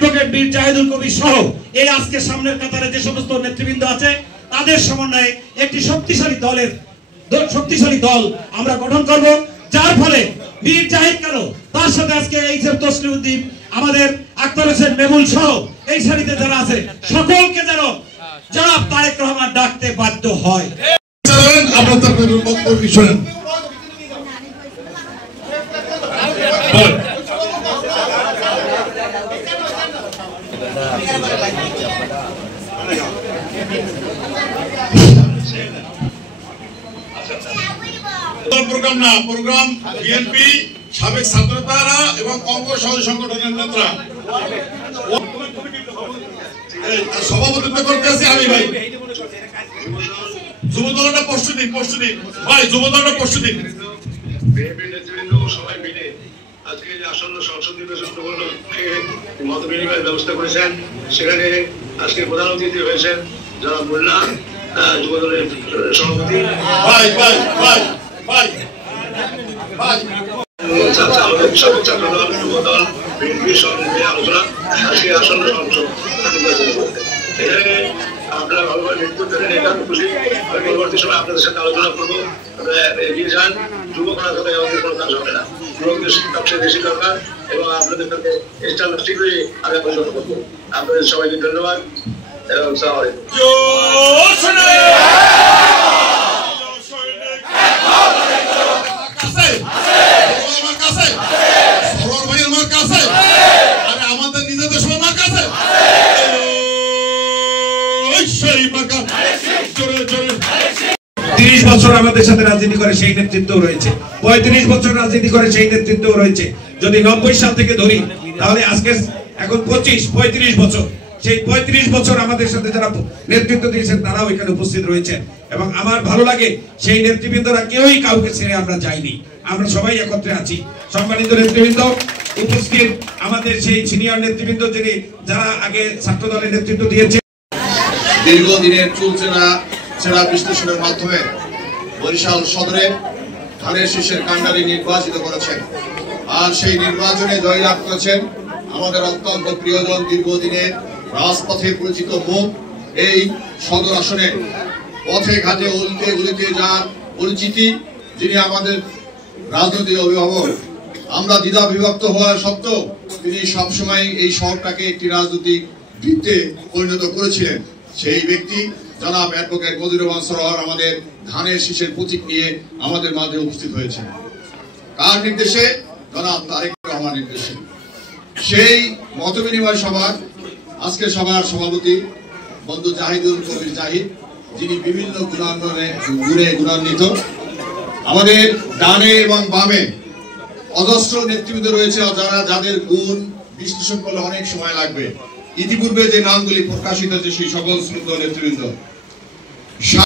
Advocate বীর জাহিদুল কবির সহ এই আজকে সামনের কাতারে যে সমস্ত নেতৃবৃন্দ আছে তাদের সমন্বয়ে একটি শক্তিশালী দল আমরা গঠন করব, যার ফলে বীর জাহিদ কেন তার সাথে আজকে এই যে তসলিমউদ্দিন, আমাদের আক্তার হোসেন মেমুল সহ এই সারিতে যারা আছে সকলকে যেন জনাব তারেক রহমান ডাকতে বাধ্য হয়। আপনাদের বক্তব্য শুনেন। প্রোগ্রাম বিএনপি সাবেক ছাত্রতারা এবং অঙ্গ সহযোগী সংগঠনের নেতারা সভাপতিত্ব করতে আছি আমি ভাই। যুবদলটা প্রস্তুতি ভাই, যুবদলটা প্রস্তুতি। সবাই মিলে আজকে আসন্ন সংসদ নির্বাচন মত বিনিময়ের ব্যবস্থা করেছেন। সেখানে আজকে প্রধান অতিথি হয়েছেন যারা মোল্লা, যুবদলের সভাপতি ভাই ভাই ভাই ভাই ভাই আমাদের সাবেক ছাত্রদল, যুবদল, বিএনপি সহ আলোচনা আজকে আসন্ন সংসদ নির্বাচন করতে। এখানে আপনারা ভালোভাবে নেতৃত্ব দেন, এটা খুশি। পরবর্তী সময় আপনাদের সাথে আলোচনা করবো। এগিয়ে যান, যুবকরা সাথে আমাদের কোনো কাজ হবে না, যুবকদের সবচেয়ে বেশি দরকার এবং আপনাদের সাথে ঠিকই আমি আলোচনা করবো। আপনাদের সবাইকে ধন্যবাদ এবং সালাম আলাইকুম। আমাদের নিজেদের সময় মার্কা আছে, 30 বছর আমাদের সাথে রাজনীতি করে সেই নেতৃত্ব রয়েছে, 35 বছর রাজনীতি করে সেই নেতৃত্ব রয়েছে। যদি 90 সাল থেকে ধরি তাহলে আজকে এখন 35 বছর, সেই 35 বছর আমাদের সাথে যারা নেতৃত্ব দিয়েছেন তারাও এখানে উপস্থিত রয়েছেন এবং আমার ভালো লাগে সেই নেতৃবৃন্দরা কেউই কাউকে ছেড়ে আমরা যাইনি, আমরা সবাই একত্রে আছি। সম্মানিত নেতৃবৃন্দ উপস্থিত, আমাদের সেই সিনিয়র নেতৃবৃন্দ যিনি যারা আগে ছাত্র দলের নেতৃত্ব দিয়েছে, দীর্ঘদিনের চুলচেরা বিশ্লেষণের মাধ্যমে বরিশাল সদরে ধানের শীষের কাণ্ডারি নির্বাচিত করেছেন। আর সেই নির্বাচনে জয়লাভ করেছেন আমাদের অত্যন্ত প্রিয়জন, দীর্ঘদিনের রাজপথে পরিচিত মুখ, এই সদর আসনে পথে ঘাটে অলিতে গলিতে যার পরিচিতি, যিনি আমাদের রাজনৈতিক অভিভাবক। আমরা দ্বিধা বিভক্ত হওয়া সত্ত্বেও তিনি সবসময় এই শহরটাকে একটি রাজনৈতিক বৃত্তে পরিণত করেছিলেন। সেই ব্যক্তি জনাব অ্যাডভোকেট মজিবুর রহমান সরোয়ার আমাদের ধানের শীষের প্রতীক নিয়ে আমাদের মাঝে উপস্থিত হয়েছে। কার নির্দেশে? জনাব তারেক রহমান নির্দেশে। সেই মত বিনিময় সভার আজকের সভার সভাপতি বন্ধু জাহিদুল কবির জাহিদ, যিনি বিভিন্ন গুণে গুণান্বিত। আমাদের ডানে এবং বামে অজস্র নেতৃবৃন্দ রয়েছে যাদের গুণ বিশ্লেষণ করলে অনেক সময় লাগবে। ইতিপূর্বে যে নামগুলি প্রকাশিত হয়েছে সেই সকল সুন্দর নেতৃবৃন্দ।